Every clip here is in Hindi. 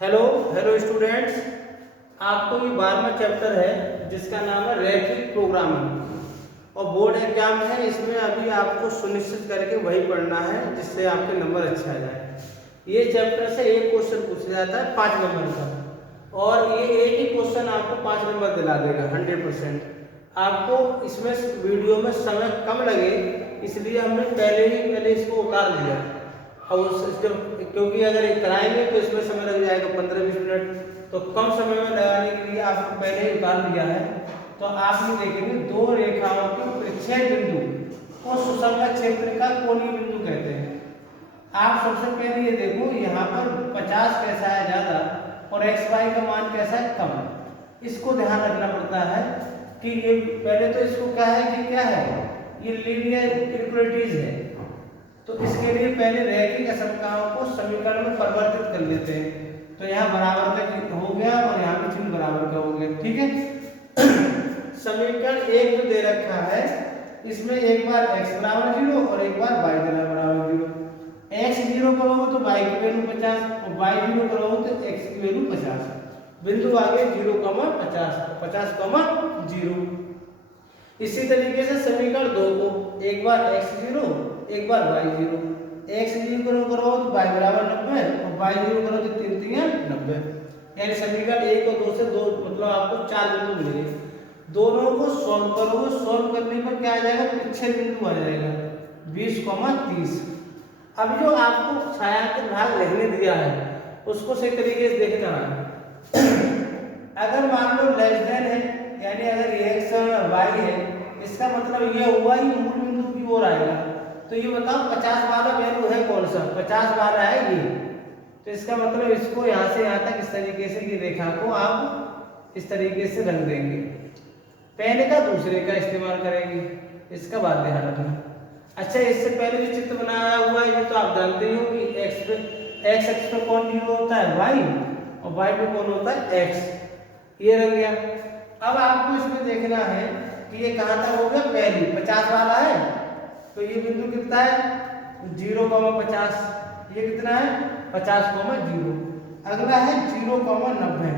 हेलो हेलो स्टूडेंट्स, आपको ये 12वां चैप्टर है जिसका नाम है रैखिक प्रोग्रामिंग और बोर्ड एग्जाम है। इसमें अभी आपको सुनिश्चित करके वही पढ़ना है जिससे आपके नंबर अच्छे आ जाए। ये चैप्टर से एक क्वेश्चन पूछा जाता है 5 नंबर का और ये एक ही क्वेश्चन आपको 5 नंबर दिला देगा 100%। आपको इसमें वीडियो में समय कम लगे इसलिए हमने पहले इसको उतार दिया। और क्योंकि अगर ये कराएंगे तो इसमें समय लग जाएगा 15-20 मिनट, तो कम समय में लगाने के लिए आपको पहले ही उतार दिया है। तो आप ये देखेंगे दो रेखाओं के परिच्छेद बिंदु को सुसंगत क्षेत्र का कोणीय बिंदु कहते हैं। आप सबसे पहले ये देखो यहाँ पर 50 कैसा है ज्यादा और एक्स वाई का मान कैसा है कम। इसको ध्यान रखना पड़ता है कि ये पहले तो इसको क्या है कि क्या है ये लीनियर इक्वलिटीज है। तो इसके लिए पहले रैखिक असमताओं को समीकरण में परिवर्तित कर लेते हैं। तो यहाँ बराबर का हो गया और यहाँ भी चिन्ह बराबर का हो गया, ठीक है। समीकरण एक जो दे रखा है इसमें एक बार x बराबर 0 और एक बार y बराबर 0। x 0 करोगे तो y की वैल्यू 50 और y 0 करोगे तो x की वैल्यू 50। बिंदु आगे 0, 50, 0। इसी तरीके से समीकरण 2 को एक बार x 0 एक बार y 0। x 0 करो तो y बराबर 90 और y 0 करो तो 3 3 90। यानी समीकरण 1 और 2 से दो मतलब आपको 4 बिंदु मिलेंगे। दोनों को सॉल्व करोगे, सॉल्व करने पर क्या आ जाएगा परिच्छेद बिंदु आ जाएगा 20, 30। अब जो आपको छायांकित भाग लिखने दिया है उसको सही तरीके से देखना है। अगर मान लो लेस देन है यानी अगर ये x और y है इसका मतलब ये हुआ ही मूल बिंदु की ओर आएगा। तो ये बताओ 50 वाला वैल्यू है कौन सा, 50 वाला है ये। तो इसका मतलब इसको यहाँ से यहाँ तक इस तरीके से की रेखा को आप इस तरीके से रख देंगे। पहले का दूसरे का इस्तेमाल करेंगे, इसका बात ध्यान रखना। अच्छा, इससे पहले जो चित्र बनाया हुआ है ये तो आप जानते हो कि x अक्ष पर कौन जीरो होता है y और y पे कौन होता है x। ये रह गया। अब आपको इसमें देखना है कि ये कहाँ तक हो गया, पहली 50 वाला है तो ये बिंदु कितना है 0,50। ये कितना है 50,0। अगला है 0,90।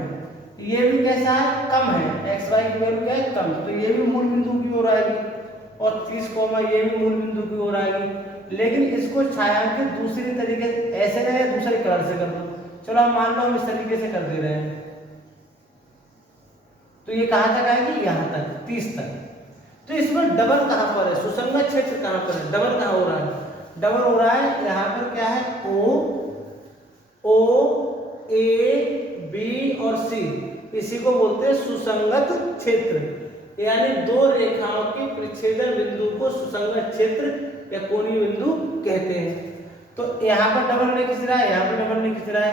ये भी कैसा है कम है, एक्स वाई की वैल्यू क्या है कम, तो ये भी मूल बिंदु की ओर आएगी। और 30, ये भी मूल बिंदु की ओर आएगी। लेकिन इसको छायांकित दूसरी तरीके ऐसे नहीं दूसरे कलर से कर दो। चलो हम मान लो हम इस तरीके से कर दे रहे हैं तो ये कहां तक आएगी यहाँ तक 30 तक। तो इसमें डबल कहां पर है, सुसंगत क्षेत्र कहां पर है, डबल कहां हो रहा है, डबल हो रहा है यहाँ पर क्या है ओ ए बी और सी, इसी को बोलते हैं सुसंगत क्षेत्र। यानी दो रेखाओं के परिच्छेदन बिंदु को सुसंगत क्षेत्र या कोणीय बिंदु कहते हैं। तो यहाँ पर डबल नहीं खिंच रहा है, यहाँ पर डबल नहीं खिंच रहा है,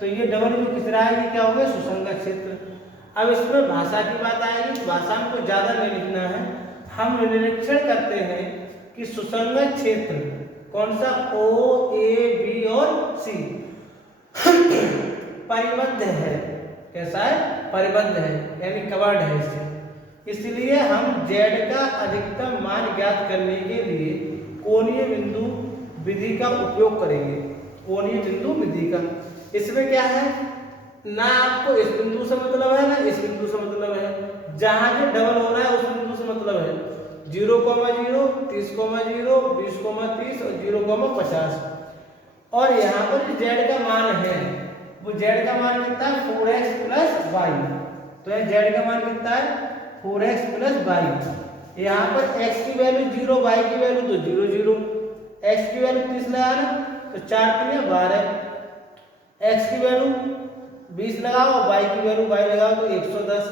तो ये डबल जो खिंच रहा है ये क्या हो गया सुसंगत क्षेत्र। अब इसमें भाषा की बात आएगी, भाषा में को ज्यादा नहीं लिखना है। हम निरीक्षण करते हैं कि सुसंगत क्षेत्र कौन सा ओ ए बी और सी परिबद्ध है। कैसा है, परिबद्ध है यानी कवर्ड है इससे। इसलिए हम z का अधिकतम मान ज्ञात करने के लिए कोणीय बिंदु विधि का उपयोग करेंगे। कोणीय बिंदु विधि का इसमें क्या है ना आपको इस बिंदु से मतलब है ना इस बिंदु से मतलब है। जहां जो डबल हो रहा है उस बिंदु से मतलब है 0,0, 30,0, 20,30 और 0,50। और यहाँ पर जो z का मान है वो z का मान कितना है 4x + y। तो ये z का मान कितना है 4x + y। यहाँ पर x की वैल्यू 0, y की वैल्यू तो 0 0। x की वैल्यू 30 लगाना तो 4 3 12। x की वैल्यू 20 लगाओ और y की वैल्यू y लगाओ तो 110।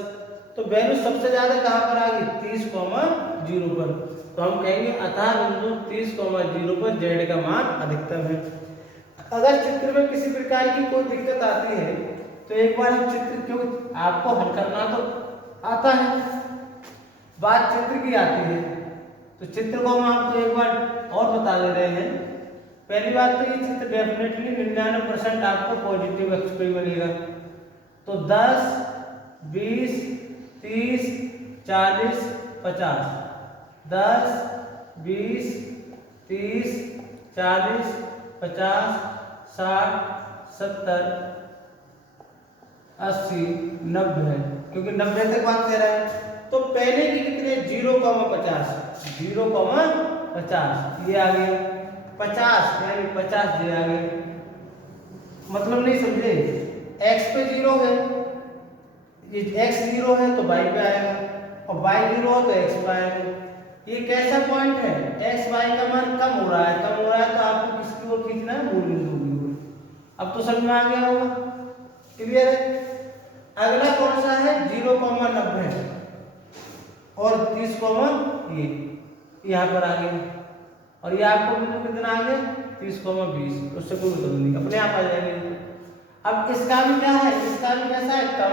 तो वैल्यू सबसे ज्यादा कहां पर आ गई 30,0 पर। तो हम कहेंगे अतः बिंदु 30,0 पर z का मान अधिकतम है। अगर चित्र में किसी प्रकार की कोई दिक्कत आती है तो एक बार हम चित्र क्योंकि आपको हल करना तो आता है, बात चित्र की आती है तो चित्र को हम आपको एक बार और बता दे रहे हैं। पहली बात तो ये चित्र डेफिनेटली 99% आपको पॉजिटिव अक्ष पे बनेगा। तो 10, 20, 30, 40, 50, 10, 20, 30, 40, 50, 60, 70, 80, 90, क्योंकि 90 तक बात कर रहा है। तो पहले की कितने 0,50, 0,50 ये आ गया, 50 यानी 50 ये आ गया। मतलब नहीं समझे, x पे 0 है, ये x 0 है तो y पे आएगा, और y 0 हो तो x पे आएगा। ये कैसा पॉइंट है, x y का मान कम हो रहा है, कम हो रहा है तो आपको किसकी ओर खींचना है, मूल बिंदु की ओर। अब तो समझ में आ गया होगा, क्लियर है। अगला कौन सा है 0,90 और 30, ये यहाँ पर आ गया, और ये आपको बिंदु कितना आ गया 30,20, उससे कोई मतलब नहीं, अपने आप आ जाएंगे। अब इसका भी क्या है, इसका भी कैसा है कम,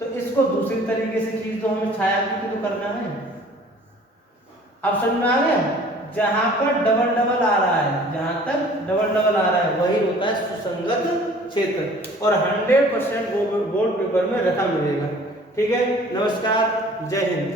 तो इसको दूसरी तरीके से खींच दो, हमें छायांकित तो करना है। अब समझ में आ गया, जहां पर डबल डबल आ रहा है, जहां तक डबल डबल आ रहा है वही होता है सुसंगत क्षेत्र, और 100% बोर्ड पेपर में रखा मिलेगा। ठीक है, नमस्कार, जय हिंद।